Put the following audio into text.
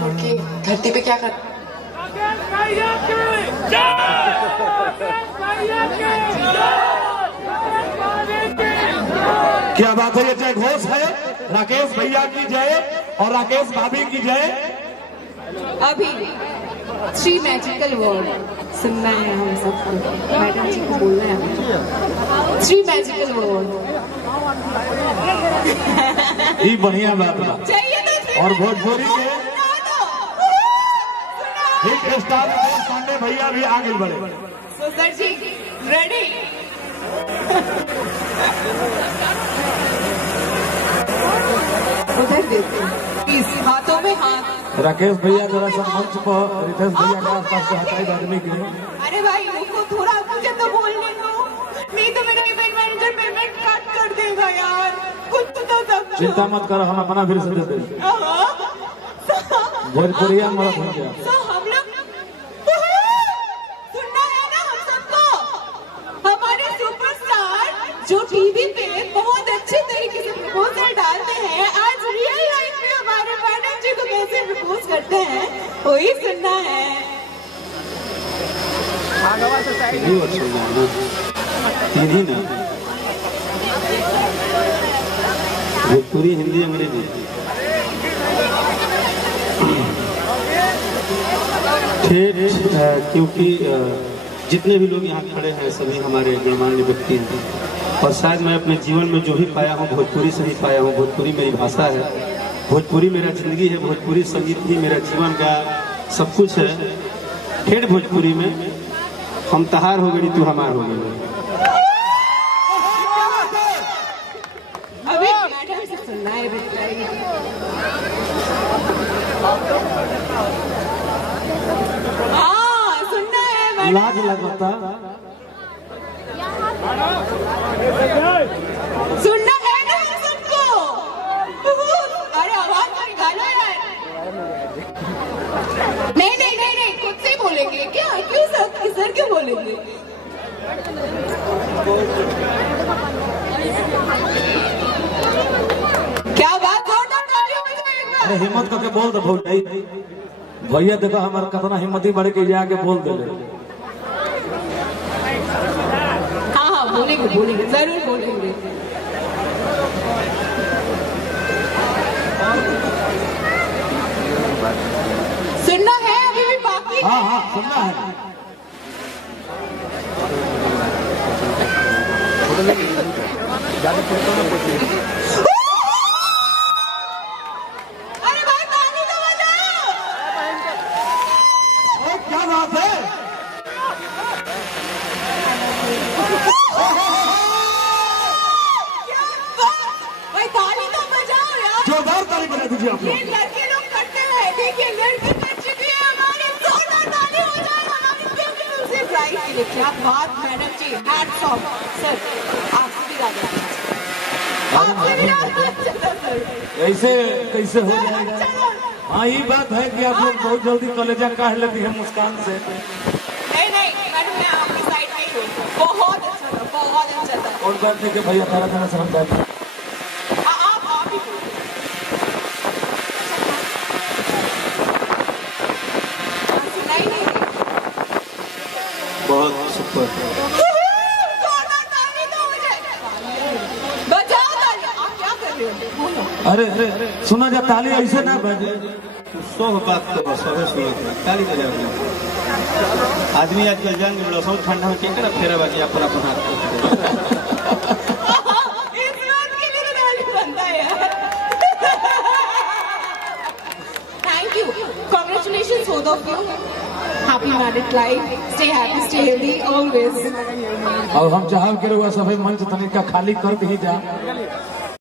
छोड़ के धरती पे क्या कर। क्या बात है, ये जय घोष है। राकेश भैया की जय और राकेश भाभी की जय। अभी 3 मैजिकल वर्ड सुनना है हम सबको, मैडम जी को बोलना है 3 मैजिकल वर्ड। ये बढ़िया बात है। चाहिए तो और भोजपुरी के हिट स्टार पांडे भैया भी आगे बढ़े। तो सर जी रेडी। उधर देखो प्लीज, हाथों में हाथ। राकेश भैया जरा सा मंच पर रितेश भैया के आसपास से हटाई आदमी के लिए। अरे भाई रुको थोड़ा, मुझे तो बोलने दो, नहीं तो मेरा इवेंट मैनेजर पेमेंट कट कर देगा यार। कुछ तो सब चिंता मत करो, हम अपना फिर से दे देंगे। भोजपुरिया मरद हो गया। तो हम लोग सुनना है ना हम सबको। हमारे सुपरस्टार जो टीवी पे बहुत अच्छे तरीके से प्रपोजल डालते हैं, आज रियल लाइफ में हमारे मैडम जी को कैसे प्रपोज करते हैं वही सुनना है। तीन ही ना, भोजपुरी, हिंदी, अंग्रेजी। क्योंकि जितने भी लोग यहाँ खड़े हैं सभी हमारे गणमान्य व्यक्ति हैं और शायद मैं अपने जीवन में जो भी पाया हूँ भोजपुरी से ही पाया हूँ। भोजपुरी मेरी भाषा है, भोजपुरी मेरा जिंदगी है, भोजपुरी संगीत ही मेरा जीवन का सब कुछ है। ठेठ भोजपुरी में हम तहार हो गई तू हमार हो गई। अभी मैडम से सुनना है बताइए। सुनना है मैडम। लाज लगता सुनना है ना सबको। अरे आवाज तो निकालो यार। नहीं नहीं नहीं नहीं, खुद से बोलेंगे क्या? क्यों सर क्यों बोलेंगे? क्या बात हो? अरे हिम्मत करके बोल दो भैया, देखो हमारा कितना हिम्मती बढ़ के जाके बोल दे। हाँ बोलेंगे बोलेंगे, जरूर बोलेंगे। सुनना है अभी भी बाकी। हाँ हाँ सुनना है। अरे भाई ताली तो बजाओ। क्या बात है। भाई ताली तो बजाओ यार। जोरदार ताली बजा दीजिए आप ये लोग। लड़के लोग करते हैं, देखिए लड़की कर चुकी है हमारी, जोरदार ताली हो जाए हमारी क्योंकि उनसे प्राइज के लिए। क्या बात मैडम जी, हैट्स ऑफ सर। आपसे भी ज्यादा आपसे भी ज्यादा ऐसे कैसे हो जाएगा। हाँ ये बात है कि आप लोग बहुत जल्दी कलेजा काट लेती है मुस्कान से। नहीं नहीं मैडम, मैं आपकी साइड में ही हूँ। बहुत अच्छा था, बहुत अच्छा था। और बात है कि भैया तारा तारा समझ जाए। आप ही सुनाई नहीं दी। बहुत सुपर। जोरदार ताली दो मुझे। बजाओ ताली। आप क्या कर रहे हो? बोलो। अरे अरे सुना जा, ताली ऐसे ना बजे। सब बात तो बस सुना ताली बजा रहे आदमी आजकल जान गए सब ठंडा में क्या फेरा बाजी अपन अपन हाथ इस बात के लिए तो ताली बनता है यार। Thank you, congratulations both of you. Happy married life, stay happy, stay healthy always. अब हम चाहब के लोग सभी मंच तनिका खाली करके ही जा।